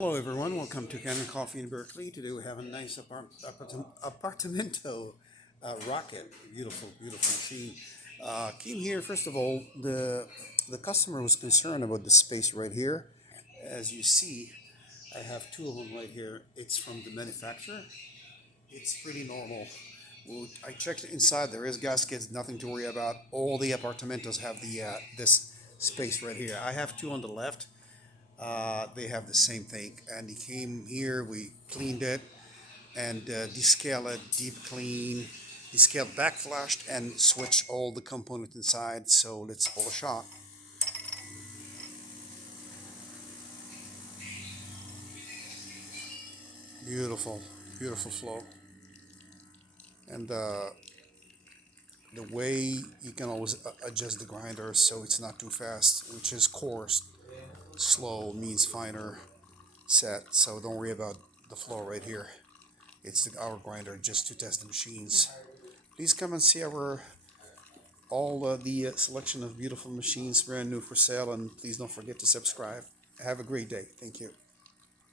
Hello everyone, welcome to Kanen Coffee in Berkeley. Today we have a nice apartamento rocket. Beautiful, beautiful machine. Came here, first of all, the customer was concerned about the space right here. As you see, I have two of them right here. It's from the manufacturer. It's pretty normal. Well, I checked inside, there is gaskets, nothing to worry about. All the apartamentos have this space right here. I have two on the left. They have the same thing. And he came here, we cleaned it and descaled it, deep clean, descaled, backflashed, and switched all the components inside. So let's pull a shot. Beautiful, beautiful flow. And the way you can always adjust the grinder so it's not too fast, which is coarse. Slow means finer set. So don't worry about the flow right here. It's our grinder just to test the machines. Please come and see our all the selection of beautiful machines brand new for sale, and please don't forget to subscribe. Have a great day. Thank you.